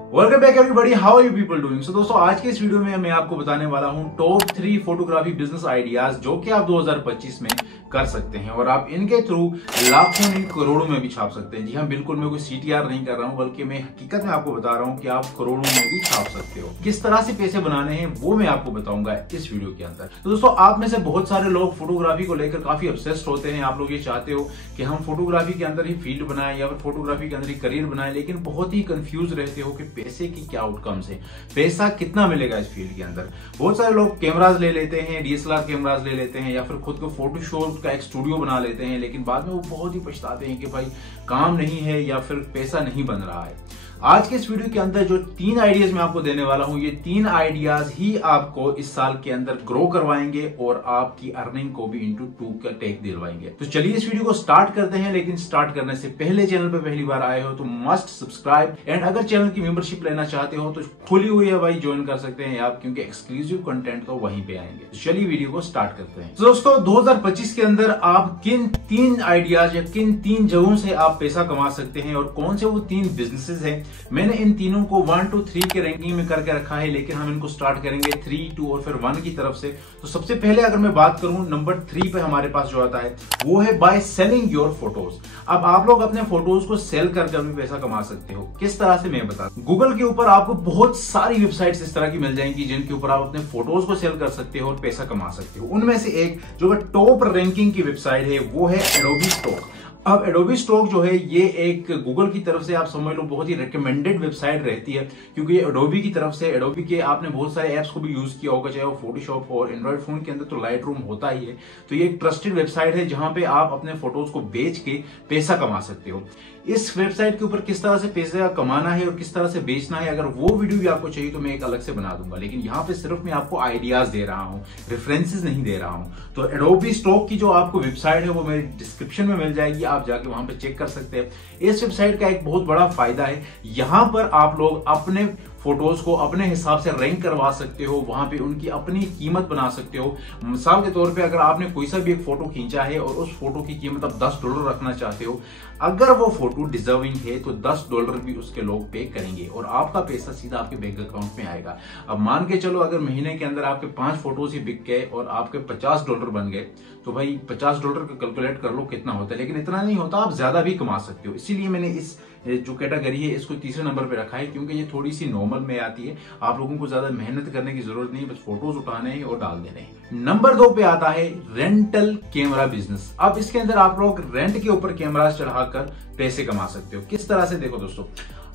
Welcome back everybody, how are you people doing. So दोस्तों, आज के इस वीडियो में मैं आपको बताने वाला हूं टॉप 3 फोटोग्राफी बिजनेस आइडियाज जो कि आप 2025 में कर सकते हैं और आप इनके थ्रू लाखों नहीं करोड़ों में भी छाप सकते हैं। जी हाँ, बिल्कुल मैं कोई सीटीआर नहीं कर रहा हूं, बल्कि मैं हकीकत में आपको बता रहा हूं कि आप करोड़ों में भी छाप सकते हो। किस तरह से पैसे बनाने हैं वो मैं आपको बताऊंगा इस वीडियो के अंदर। तो दोस्तों, आप में से बहुत सारे लोग फोटोग्राफी को लेकर काफी ऑब्सेस्ड होते हैं। आप लोग ये चाहते हो कि हम फोटोग्राफी के अंदर ही फील्ड बनाएं या फिर फोटोग्राफी के अंदर ही करियर बनाएं, लेकिन बहुत ही कंफ्यूज रहते हो कि पैसे की क्या आउटकम्स है, पैसा कितना मिलेगा इस फील्ड के अंदर। बहुत सारे लोग कैमराज ले लेते हैं, डीएसएलआर कैमराज ले लेते हैं या फिर खुद को फोटोशॉप का एक स्टूडियो बना लेते हैं, लेकिन बाद में वो बहुत ही पछताते हैं कि भाई काम नहीं है या फिर पैसा नहीं बन रहा है। आज के इस वीडियो के अंदर जो 3 आइडियाज मैं आपको देने वाला हूं, ये 3 आइडियाज ही आपको इस साल के अंदर ग्रो करवाएंगे और आपकी अर्निंग को भी इंटू 2 का टेक दिलवाएंगे। तो चलिए इस वीडियो को स्टार्ट करते हैं, लेकिन स्टार्ट करने से पहले चैनल पे पहली बार आए हो तो मस्ट सब्सक्राइब, एंड अगर चैनल की मेंबरशिप लेना चाहते हो तो खुली हुई है भाई, ज्वाइन कर सकते हैं आप, क्योंकि एक्सक्लूसिव कंटेंट तो वहीं पे आएंगे। तो चलिए वीडियो को स्टार्ट करते हैं। तो दोस्तों, 2025 के अंदर आप किन 3 आइडियाज या किन 3 जगहों से आप पैसा कमा सकते हैं और कौन से वो 3 बिजनेसेस हैं, मैंने इन तीनों को 1 to 3 के रैंकिंग में करके रखा है, लेकिन हम इनको स्टार्ट करेंगे 3, 2 और फिर 1 की तरफ से। तो सबसे पहले अगर मैं बात करूं, नंबर 3 पे हमारे पास जो आता है वो है बाय सेलिंग योर फोटोज। अब आप लोग अपने फोटोज को सेल करके भी पैसा कमा सकते हो। किस तरह से मैं बता दूं। गूगल के ऊपर आपको बहुत सारी वेबसाइट्स इस तरह की मिल जाएंगी जिनके ऊपर आप अपने फोटोज को सेल कर सकते हो और पैसा कमा सकते हो। उनमें से एक जो टॉप रैंकिंग की वेबसाइट है वो है एडोबी स्टॉक। अब एडोबी स्टॉक जो है ये एक गूगल की तरफ से आप समझ लो बहुत ही रिकमेंडेड वेबसाइट रहती है, क्योंकि ये एडोबी की तरफ से, एडोबी के आपने बहुत सारे ऐप्स को भी यूज किया होगा, चाहे वो फोटोशॉप और एंड्रॉइड फोन के अंदर तो लाइट रूम होता ही है। तो ये एक ट्रस्टेड वेबसाइट है जहां पे आप अपने फोटोज को बेच के पैसा कमा सकते हो। इस वेबसाइट के ऊपर किस तरह से पैसा कमाना है और किस तरह से बेचना है, अगर वो वीडियो भी आपको चाहिए तो मैं एक अलग से बना दूंगा, लेकिन यहाँ पे सिर्फ मैं आपको आइडियाज दे रहा हूँ, रेफरेंसेस नहीं दे रहा हूँ। तो एडोबी स्टॉक की जो आपको वेबसाइट है वो मेरी डिस्क्रिप्शन में मिल जाएगी, आप जाके वहां पे चेक कर सकते हैं। इस वेबसाइट का एक बहुत बड़ा फायदा है, यहां पर आप लोग अपने फोटोज को अपने हिसाब से रैंक करवा सकते हो, वहां पे उनकी अपनी कीमत बना सकते हो। मिसाल के तौर पे अगर आपने कोई सा भी एक फोटो खींचा है और उस फोटो की कीमत आप $10 रखना चाहते हो, अगर वो फोटो डिजर्विंग है तो $10 भी उसके लोग पे करेंगे और आपका पैसा सीधा आपके बैंक अकाउंट में आएगा। अब मान के चलो अगर महीने के अंदर आपके 5 फोटोज ही बिक गए और आपके $50 बन गए, तो भाई $50 का कैलकुलेट कर लो कितना होता है, लेकिन इतना नहीं होता, आप ज्यादा भी कमा सकते हो। इसीलिए मैंने इस जो कैटेगरी है इसको तीसरे नंबर पे रखा है, क्योंकि ये थोड़ी सी नॉर्मल में आती है। आप लोगों को ज्यादा मेहनत करने की जरूरत नहीं है, बस फोटोज उठाने हैं और डाल देने हैं। नंबर 2 पे आता है रेंटल कैमरा बिजनेस। अब इसके अंदर आप लोग रेंट के ऊपर कैमरा चढ़ाकर पैसे कमा सकते हो। किस तरह से, देखो दोस्तों,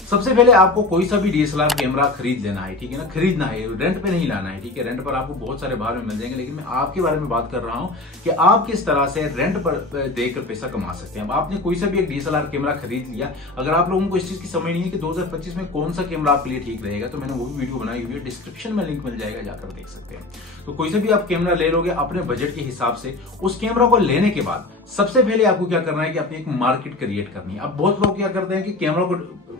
सबसे पहले आपको कोई सा भी डीएसएलआर कैमरा खरीद लेना है, ठीक है ना, खरीदना है, रेंट पे नहीं लाना है, ठीक है। रेंट पर आपको बहुत सारे बाहर में मिल जाएंगे, लेकिन मैं आपके बारे में बात कर रहा हूं कि आप किस तरह से रेंट पर देकर पैसा कमा सकते हैं। अब आपने कोई सा भी एक डीएसएलआर कैमरा खरीद लिया, अगर आप लोगों को इस चीज की समझ नहीं है कि 2025 में कौन सा कैमरा आपके लिए ठीक रहेगा, तो मैंने वो भी वीडियो बनाई हुई है, डिस्क्रिप्शन में लिंक मिल जाएगा, जाकर देख सकते हैं। तो कोई सा भी आप कैमरा ले लोगे अपने बजट के हिसाब से, उस कैमरा को लेने के बाद सबसे पहले आपको क्या करना है कि अपनी एक मार्केट क्रिएट करनी है। अब बहुत लोग क्या करते हैं कि कैमरा को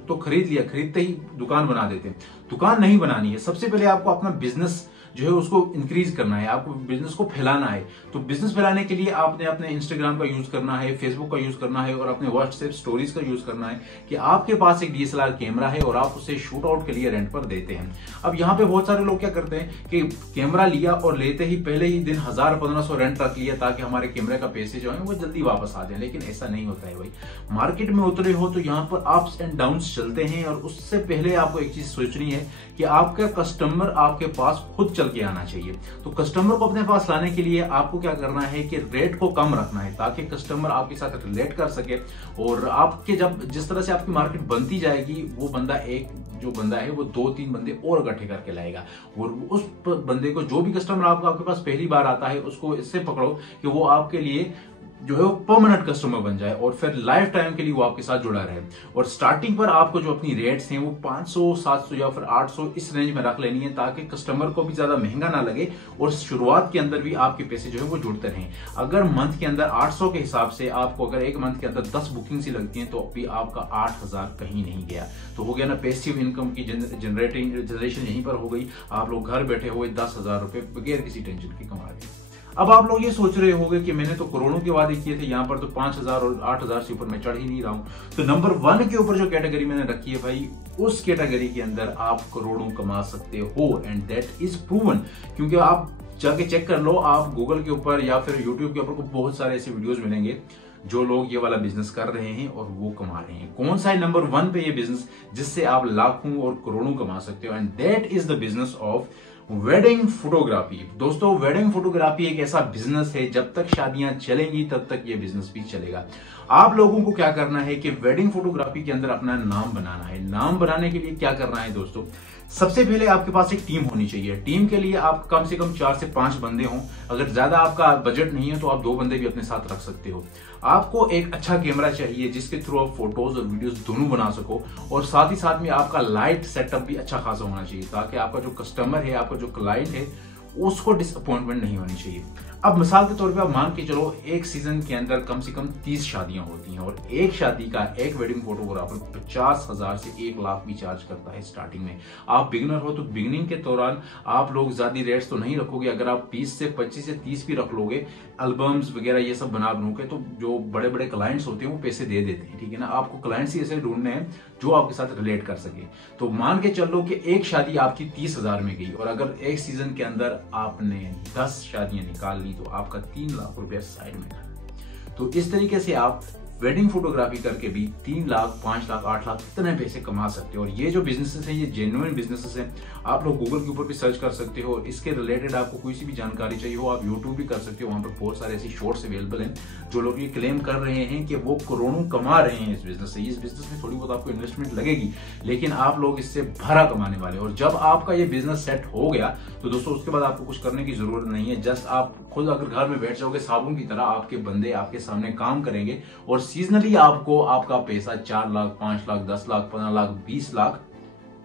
तो खरीद लिया, खरीदते ही दुकान बना देते हैं। दुकान नहीं बनानी है, सबसे पहले आपको अपना बिजनेस जो है उसको इंक्रीज करना है, आपको बिजनेस को फैलाना है। तो बिजनेस फैलाने के लिए आपने अपने इंस्टाग्राम का यूज करना है, फेसबुक का यूज करना है और अपने व्हाट्सएप स्टोरीज का यूज करना है कि आपके पास एक डीएसएलआर कैमरा है और आप उसे शूट आउट के लिए रेंट पर देते हैं। अब यहाँ पे बहुत सारे लोग क्या करते हैं कि कैमरा लिया और लेते ही पहले ही दिन 1000-1500 रेंट रख लिया ताकि हमारे कैमरे का पैसे जो है वो जल्दी वापस आ जाए, लेकिन ऐसा नहीं होता है भाई। मार्केट में उतरे हो तो यहाँ पर अप्स एंड डाउन्स चलते हैं और उससे पहले आपको एक चीज सोचनी है कि आपका कस्टमर आपके पास खुद चल के आना चाहिए। तो कस्टमर को अपने पास लाने के लिए आपको क्या करना है कि रेट को कम रखना है ताकि कस्टमर आपके साथ रिलेट कर सके, और आपके जब जिस तरह से आपकी मार्केट बनती जाएगी, वो बंदा एक जो बंदा है वो 2-3 बंदे और इकट्ठे करके लाएगा, और उस बंदे को, जो भी कस्टमर आपके पास पहली बार आता है, उसको इससे पकड़ो कि वो आपके लिए जो है वो परमानेंट कस्टमर बन जाए और फिर लाइफ टाइम के लिए वो आपके साथ जुड़ा रहे। और स्टार्टिंग पर आपको जो अपनी रेट्स हैं वो 500, 700 या फिर 800 इस रेंज में रख लेनी है ताकि कस्टमर को भी ज्यादा महंगा ना लगे और शुरुआत के अंदर भी आपके पैसे जो है वो जुड़ते रहें। अगर मंथ के अंदर 800 के हिसाब से आपको अगर एक मंथ के अंदर 10 बुकिंग्स ही लगती हैं तो भी आपका 8000 कहीं नहीं गया। तो हो गया ना, पैसिव इनकम की जनरेशन यहीं पर हो गई। आप लोग घर बैठे हुए 10,000 रुपए बगैर किसी टेंशन के कमा रहे हैं। अब आप लोग ये सोच रहे होंगे कि मैंने तो करोड़ों के वादे किए थे, यहाँ पर तो 5,000 और 8,000 से ऊपर मैं चढ़ ही नहीं रहा हूं। तो नंबर 1 के ऊपर जो कैटेगरी मैंने रखी है भाई, उस कैटेगरी के अंदर आप करोड़ों कमा सकते हो, एंड दैट इज प्रूवन। क्योंकि आप जाके चेक कर लो, आप गूगल के ऊपर या फिर यूट्यूब के ऊपर बहुत सारे ऐसे वीडियोस मिलेंगे जो लोग ये वाला बिजनेस कर रहे हैं और वो कमा रहे हैं। कौन सा है नंबर 1 पे ये बिजनेस जिससे आप लाखों और करोड़ों कमा सकते हो, and that is the business of wedding photography. दोस्तों, वेडिंग फोटोग्राफी एक ऐसा बिजनेस है, जब तक शादियां चलेंगी तब तक ये बिजनेस भी चलेगा। आप लोगों को क्या करना है कि वेडिंग फोटोग्राफी के अंदर अपना नाम बनाना है। नाम बनाने के लिए क्या करना है दोस्तों, सबसे पहले आपके पास एक टीम होनी चाहिए। टीम के लिए आप कम से कम 4 से 5 बंदे हों। अगर ज्यादा आपका बजट नहीं है तो आप 2 बंदे भी अपने साथ रख सकते हो। आपको एक अच्छा कैमरा चाहिए जिसके थ्रू आप फोटोज और वीडियोस दोनों बना सको, और साथ ही साथ में आपका लाइट सेटअप भी अच्छा खासा होना चाहिए, ताकि आपका जो कस्टमर है, आपका जो क्लाइंट है, उसको डिसअपॉइंटमेंट नहीं होनी चाहिए। अब मिसाल के तौर पे आप मान के चलो, एक सीजन के अंदर कम से कम 30 शादियां होती हैं, और एक शादी का एक वेडिंग फोटोग्राफर 50,000 से 1 लाख भी चार्ज करता है स्टार्टिंग में। आप बिगिनर हो तो बिगिनिंग के दौरान आप लोग ज्यादा रेट्स तो नहीं रखोगे। अगर आप 20 से 25 से 30 भी रख लोगे, एल्बम्स वगैरह ये सब बना बनोगे, तो जो बड़े बड़े क्लाइंट्स होते हैं वो पैसे दे देते हैं, ठीक है ना। आपको क्लाइंट्स ही ऐसे ढूंढने हैं जो आपके साथ रिलेट कर सके। तो मान के चलो कि एक शादी आपकी 30,000 में गई, और अगर एक सीजन के अंदर आपने 10 शादियां निकाल ली तो आपका 3 लाख रुपया साइड में था। तो इस तरीके से आप वेडिंग फोटोग्राफी करके भी 3 लाख, 5 लाख, 8 लाख इतने पैसे कमा सकते हो। और ये जो बिजनेसेस है, ये जेन्युइन बिजनेसेस है। आप लोग गूगल के ऊपर भी सर्च कर सकते हो। इसके रिलेटेड आपको कोई सी भी जानकारी चाहिए हो, आप यूट्यूब भी कर सकते हो। वहां पर बहुत सारे ऐसी शॉर्ट्स अवेलेबल हैं जो लोग ये क्लेम कर रहे हैं कि वो करोड़ों कमा रहे हैं इस बिजनेस से। इस बिजनेस में थोड़ी बहुत आपको इन्वेस्टमेंट लगेगी, लेकिन आप लोग इससे भरा कमाने वाले हो। और जब आपका ये बिजनेस सेट हो गया तो दोस्तों उसके बाद आपको कुछ करने की जरूरत नहीं है। जस्ट आप खुद अगर घर में बैठ जाओगे, साबुन की तरह आपके बंदे आपके सामने काम करेंगे, और सीजनली आपको आपका पैसा 4 लाख, 5 लाख, 10 लाख, 15 लाख, 20 लाख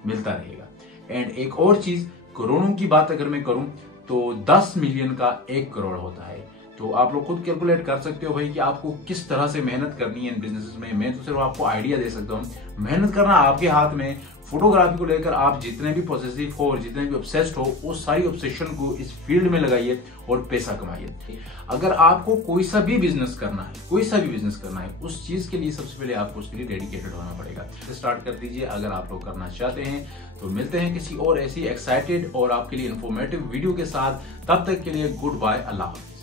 मिलता रहेगा। एंड एक और चीज, करोड़ों की बात अगर मैं करूं तो 10 मिलियन का 1 करोड़ होता है। तो आप लोग खुद कैलकुलेट कर सकते हो भाई कि आपको किस तरह से मेहनत करनी है इन बिजनेसेस में। मैं तो सिर्फ आपको आइडिया दे सकता हूं, मेहनत करना आपके हाथ में। फोटोग्राफी को लेकर आप जितने भी पॉजिटिव हो और जितने भी ऑब्सेस्ड हो, उस सारी ऑब्सेशन को इस फील्ड में लगाइए और पैसा कमाइए। अगर आपको कोई सा भी बिजनेस करना है, कोई सा भी बिजनेस करना है, उस चीज के लिए सबसे पहले आपको उसके लिए डेडिकेटेड होना पड़ेगा। स्टार्ट कर दीजिए अगर आप लोग करना चाहते हैं। तो मिलते हैं किसी और ऐसी एक्साइटेड और आपके लिए इंफॉर्मेटिव वीडियो के साथ। तब तक के लिए गुड बाय, अल्लाह हाफिज।